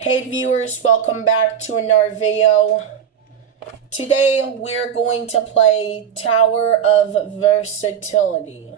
Hey viewers, welcome back to another video. Today we're going to play Tower of Versatility.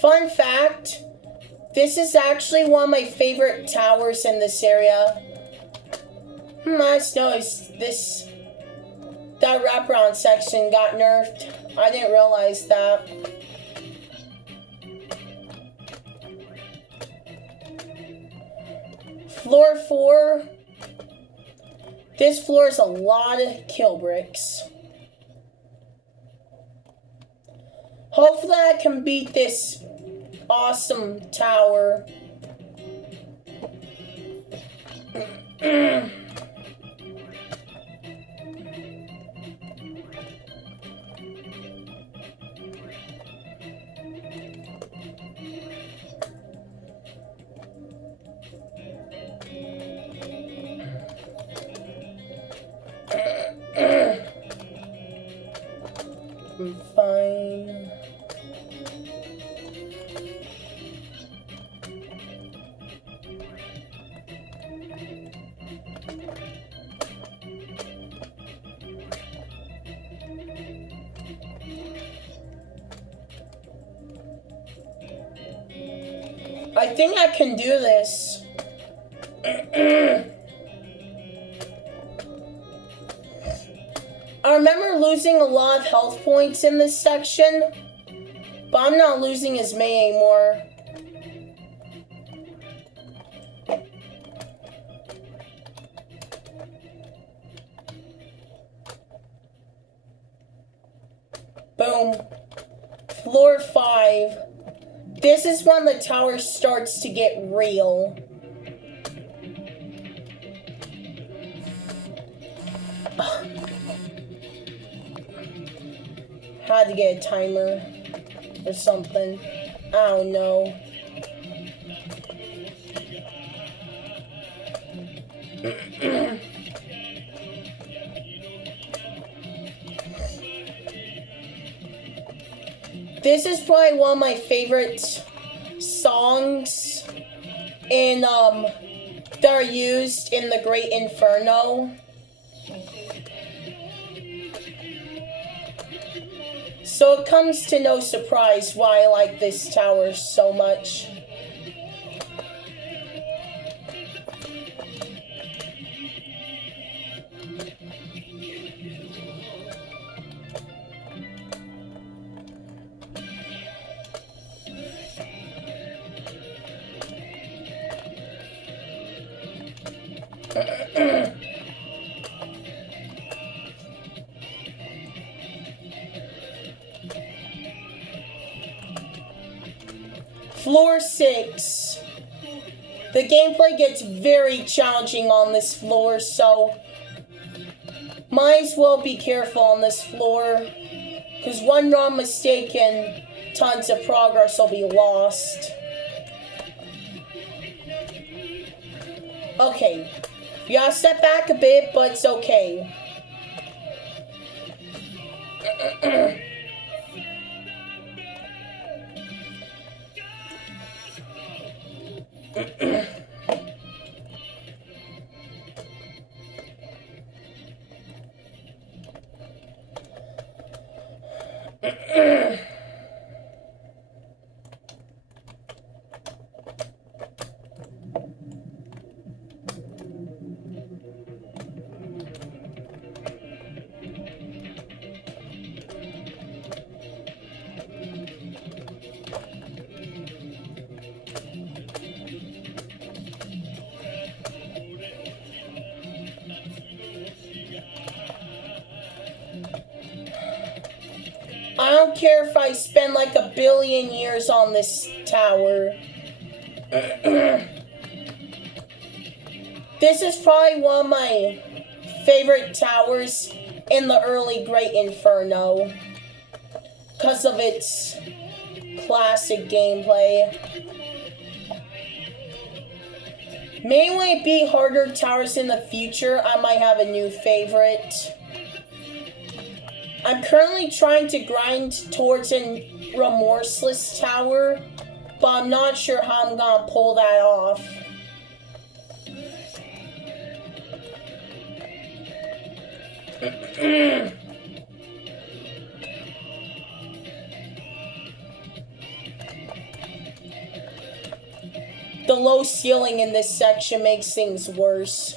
Fun fact, this is actually one of my favorite towers in this area. I just noticed that wraparound section got nerfed. I didn't realize that. Floor 4. This floor is a lot of kill bricks. Hopefully I can beat this awesome tower. Fine. I think I can do this. I remember losing a lot of health points in this section, but I'm not losing as many anymore. Boom. Floor 5. This is when the tower starts to get real. Had to get a timer or something. I don't know. This is probably one of my favorite songs in that are used in the Great Inferno. So it comes to no surprise why I like this tower so much. Floor 6. The gameplay gets very challenging on this floor, so might as well be careful on this floor, because one wrong mistake and tons of progress will be lost. Okay, you gotta step back a bit, but it's okay. I don't care if I spend like 1 billion years on this tower. This is probably one of my favorite towers in the early Great Inferno, because of its classic gameplay. Maybe when it be harder towers in the future, I might have a new favorite. I'm currently trying to grind towards a remorseless tower, but I'm not sure how I'm gonna pull that off. The low ceiling in this section makes things worse.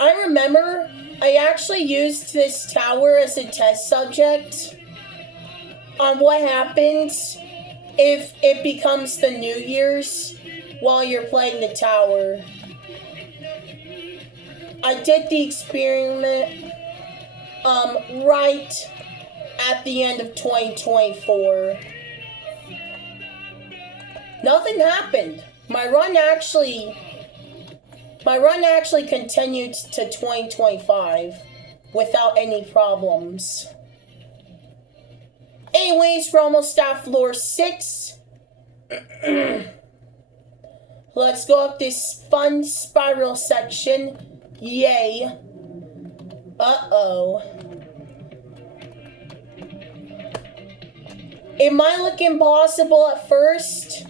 I remember I actually used this tower as a test subject on what happens if it becomes the New Year's while you're playing the tower. I did the experiment right at the end of 2024. Nothing happened. My run actually continued to 2025 without any problems. Anyways, we're almost at floor 6. Let's go up this fun spiral section. Yay. Uh-oh. It might look impossible at first,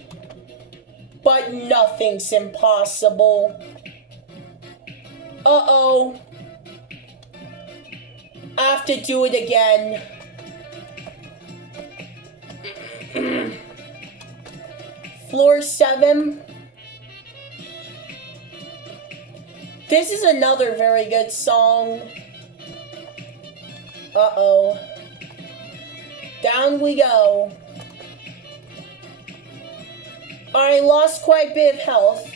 but nothing's impossible. Uh-oh. I have to do it again. Floor 7. This is another very good song. Uh-oh. Down we go. I lost quite a bit of health.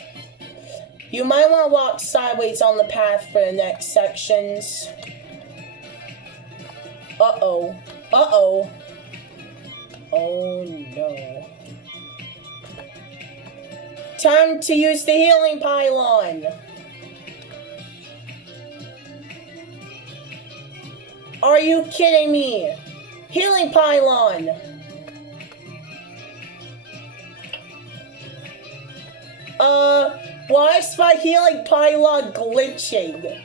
You might want to walk sideways on the path for the next sections. Uh-oh. Uh-oh. Oh no. Time to use the healing pylon. Are you kidding me? Healing pylon. Why is my healing pylon glitching?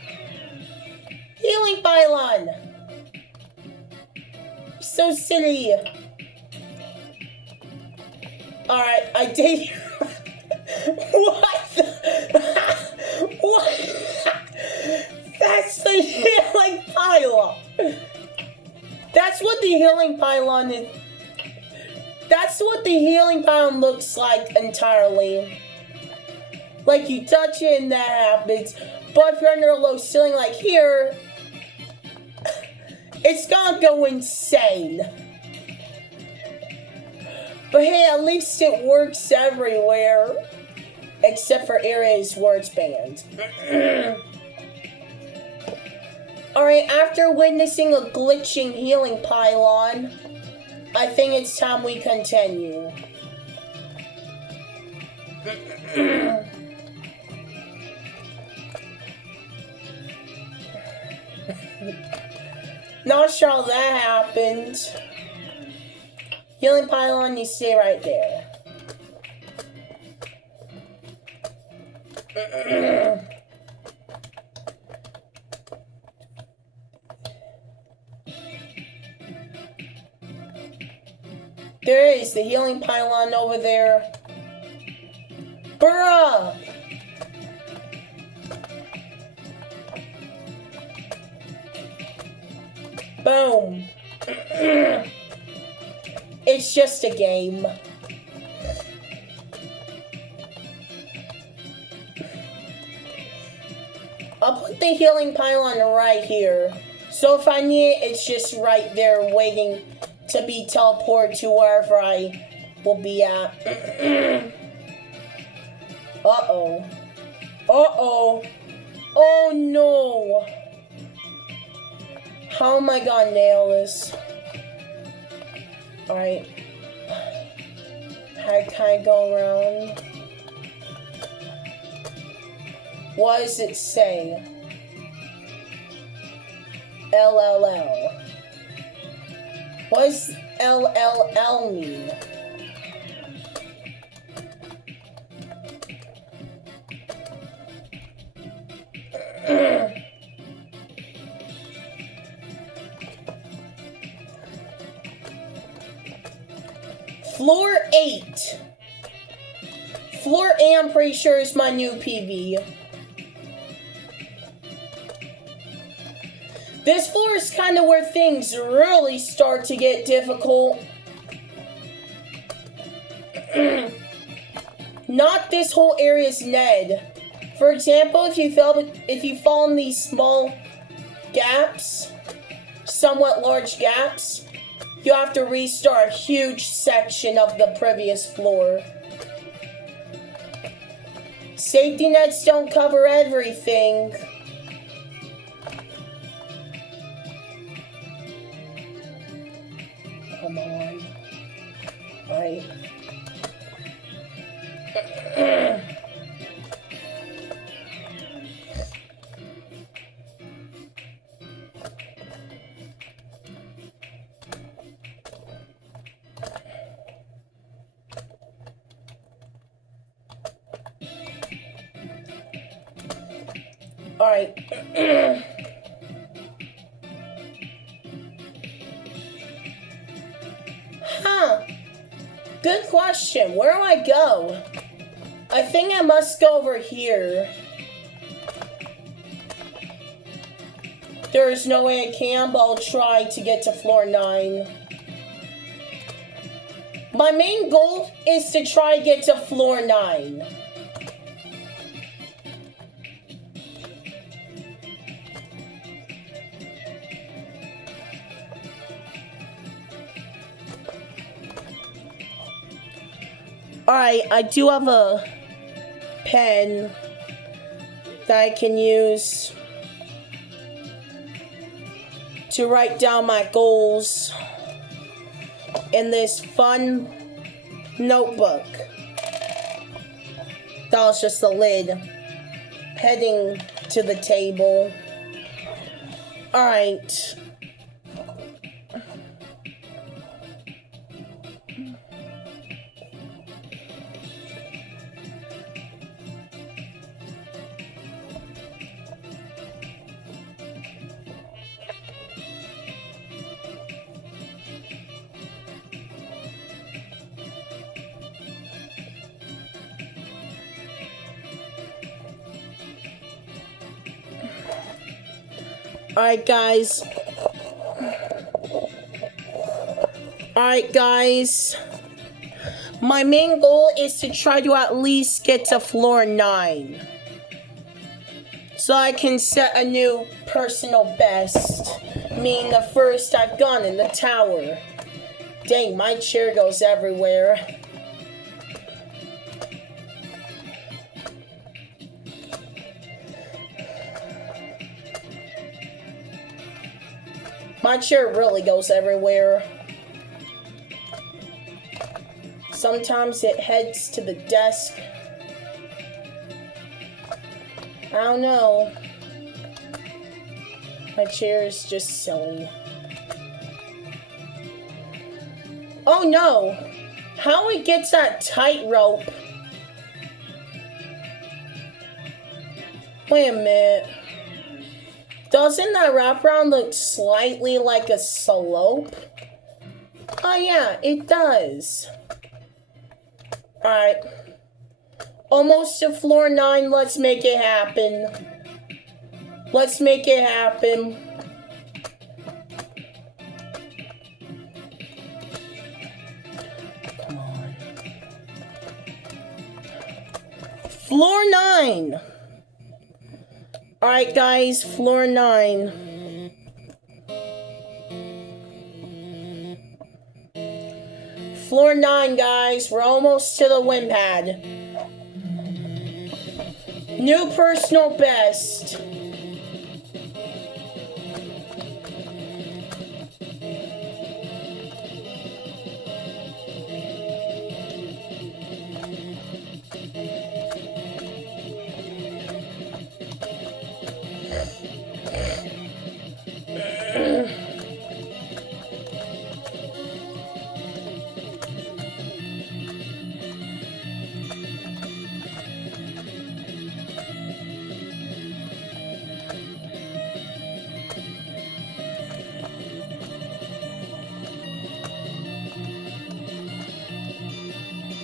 Healing pylon! So silly. Alright, I did. What the? What? That's the healing pylon. That's what the healing pylon is. That's what the healing pylon looks like entirely. Like you touch it and that happens. But if you're under a low ceiling like here, it's gonna go insane. But hey, at least it works everywhere. Except for areas where it's banned. Alright, after witnessing a glitching healing pylon, I think it's time we continue. Not sure how that happened. Healing pylon, you stay right there. There is the healing pylon over there. Bruh! Boom. It's just a game. I'll put the healing pylon right here. So if I need it, it's just right there waiting to be teleported to wherever I will be at. Uh-oh. Uh-oh. Oh no. How am I gonna nail this? Alright. How can I go around? What does it say? LLL. What does LLL mean? Floor 8. Floor 8, I'm pretty sure, is my new PV. This floor is kind of where things really start to get difficult. Not this whole area's Ned. For example, if you fall in these small gaps, somewhat large gaps, you have to restart a huge section of the previous floor. Safety nets don't cover everything. Come on. Alright. Alright. Huh. Good question. Where do I go? I think I must go over here. There's no way I can, but I'll try to get to floor 9. My main goal is to try to get to floor 9. Alright, I do have a pen that I can use to write down my goals in this fun notebook. That was just the lid heading to the table. Alright. Alright, guys. Alright, guys. My main goal is to try to at least get to floor 9. So I can set a new personal best. Meaning the first I've gone in the tower. Dang, my chair goes everywhere. My chair really goes everywhere. Sometimes it heads to the desk. I don't know. My chair is just silly. Oh no! How it gets that tightrope? Wait a minute. Doesn't that wraparound look slightly like a slope? Oh yeah, it does. Alright. Almost to floor 9, let's make it happen. Let's make it happen. Come on. Floor 9! Alright guys, floor 9. Floor 9, guys. We're almost to the win pad. New personal best.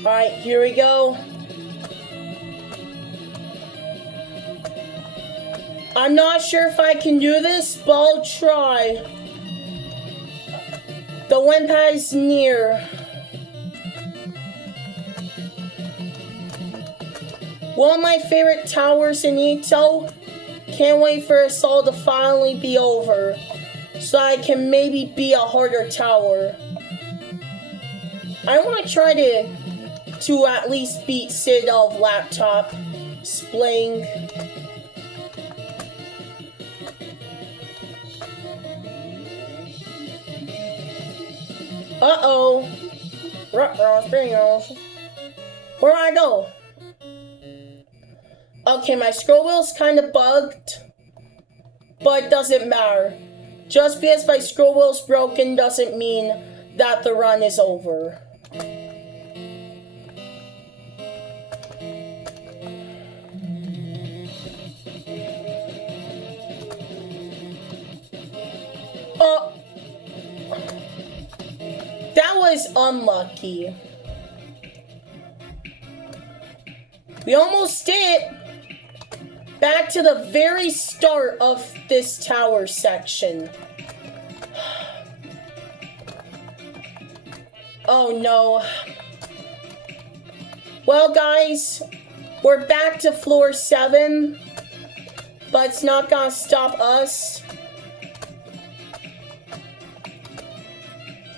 Alright, here we go. I'm not sure if I can do this, but I'll try. The win pad is near. One of my favorite towers in Ito. Can't wait for us all to finally be over, so I can maybe be a harder tower. I want to try to at least beat Citadel laptop splaying. Uh-oh. Where do I go? Okay, my scroll wheel's kind of bugged, but it doesn't matter. Just because my scroll wheel's broken doesn't mean that the run is over. Oh, that was unlucky. We almost did it. Back to the very start of this tower section. Oh no. Well guys, we're back to floor 7, but it's not gonna stop us.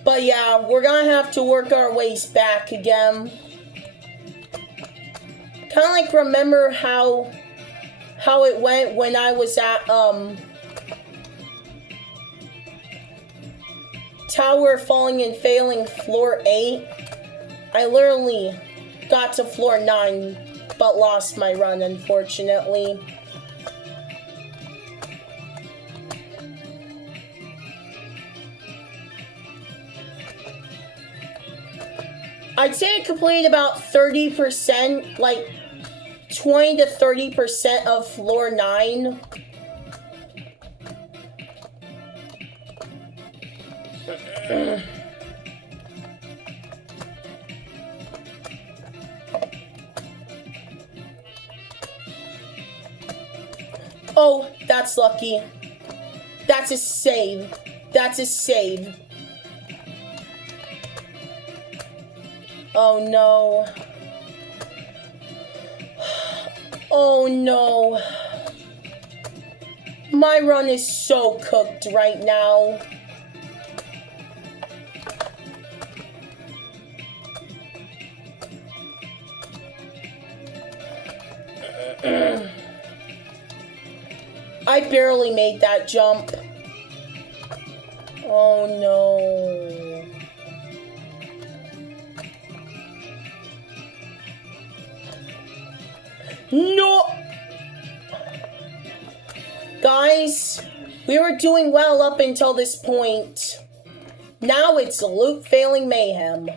But yeah, we're gonna have to work our ways back again. Kind of like remember how it went when I was at Tower Falling and Failing floor 8. I literally got to floor 9 but lost my run, unfortunately. I'd say I completed about 30%, like 20 to 30% of floor 9. Oh, that's lucky. That's a save. That's a save. Oh no. Oh no. My run is so cooked right now. I barely made that jump. Oh no. No! Guys, we were doing well up until this point. Now it's loop failing mayhem.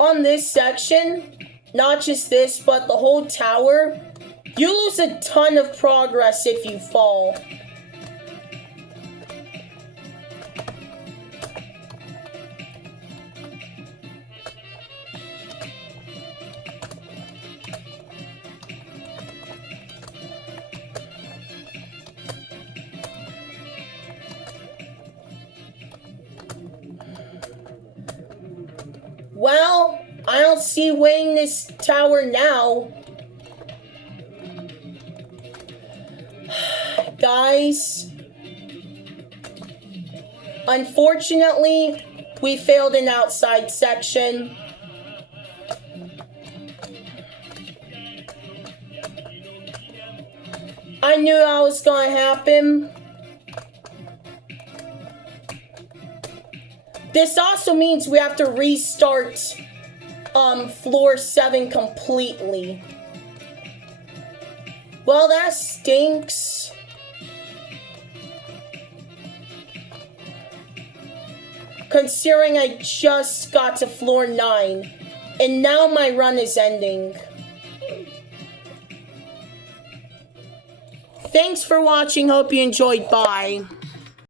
On this section, not just this, but the whole tower, you lose a ton of progress if you fall. Well, I don't see winning this tower now. Guys, unfortunately, we failed an outside section. I knew that was gonna happen. This also means we have to restart floor 7 completely. Well, that stinks. Considering I just got to floor 9, and now my run is ending. Thanks for watching, hope you enjoyed, bye.